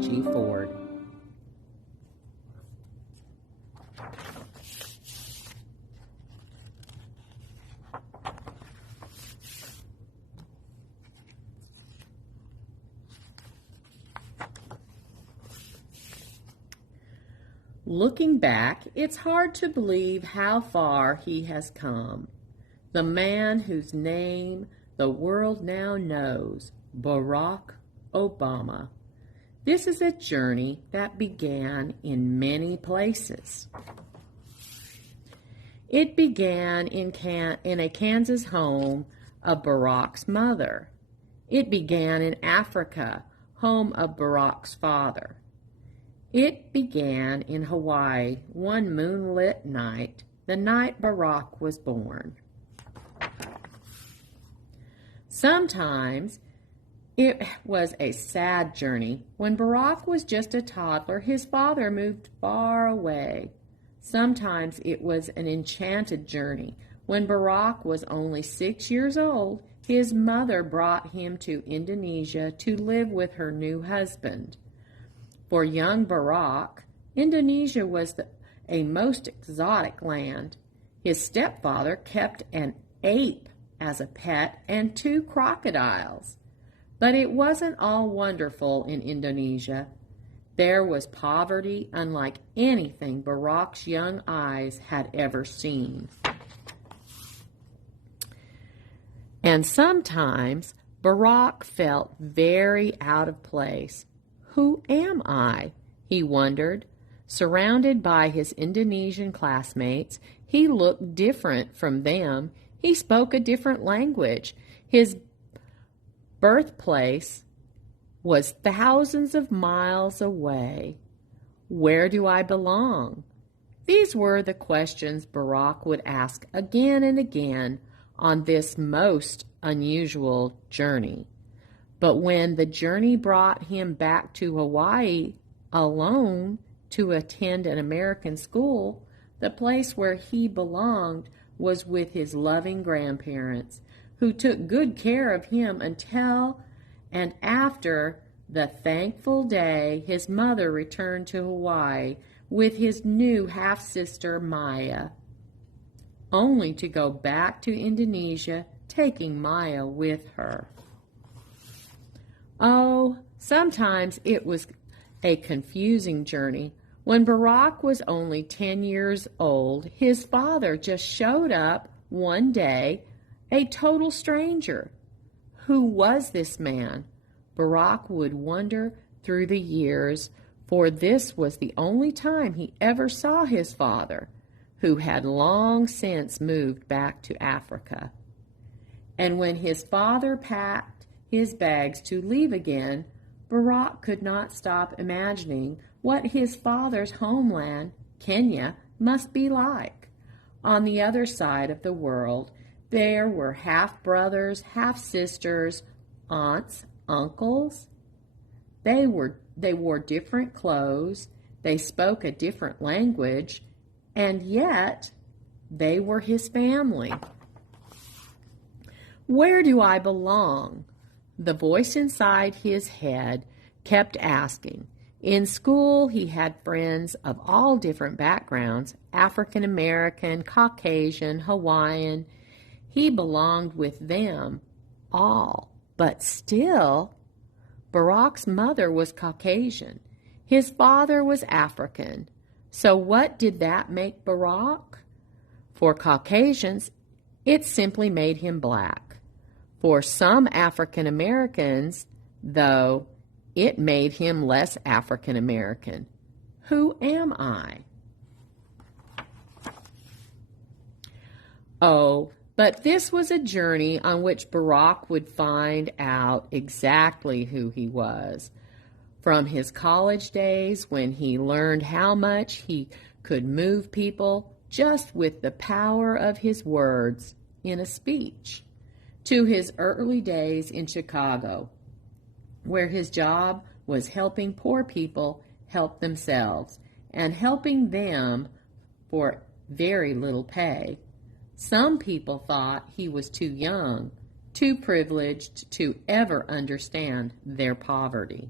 G. Ford. Looking back, it's hard to believe how far he has come. The man whose name the world now knows, Barack Obama. This is a journey that began in many places. It began in a Kansas home of Barack's mother. It began in Africa, home of Barack's father. It began in Hawaii one moonlit night, the night Barack was born. Sometimes it was a sad journey. When Barack was just a toddler, his father moved far away. Sometimes it was an enchanted journey. When Barack was only 6 years old, his mother brought him to Indonesia to live with her new husband. For young Barack, Indonesia was a most exotic land. His stepfather kept an ape as a pet and 2 crocodiles. But it wasn't all wonderful in Indonesia. There was poverty unlike anything Barack's young eyes had ever seen. And sometimes Barack felt very out of place. Who am I? He wondered. Surrounded by his Indonesian classmates, he looked different from them. He spoke a different language. His birthplace was thousands of miles away. Where do I belong? These were the questions Barack would ask again and again on this most unusual journey. But when the journey brought him back to Hawaii alone to attend an American school, the place where he belonged was with his loving grandparents, who took good care of him until and after the thankful day his mother returned to Hawaii with his new half-sister Maya, only to go back to Indonesia, taking Maya with her. Oh, sometimes it was a confusing journey. When Barack was only 10 years old, his father just showed up one day, a total stranger. Who was this man? Barack would wonder through the years, for this was the only time he ever saw his father, who had long since moved back to Africa. And when his father packed his bags to leave again, Barack could not stop imagining what his father's homeland, Kenya, must be like. On the other side of the world, there were half-brothers, half-sisters, aunts, uncles. They wore different clothes, they spoke a different language, and yet they were his family. Where do I belong? The voice inside his head kept asking. In school, he had friends of all different backgrounds, African American, Caucasian, Hawaiian. He belonged with them all, but still, Barack's mother was Caucasian. His father was African. So what did that make Barack? For Caucasians, it simply made him black. For some African Americans, though, it made him less African American. Who am I? Oh, but this was a journey on which Barack would find out exactly who he was. From his college days, when he learned how much he could move people just with the power of his words in a speech, to his early days in Chicago, where his job was helping poor people help themselves and helping them for very little pay. Some people thought he was too young, too privileged to ever understand their poverty.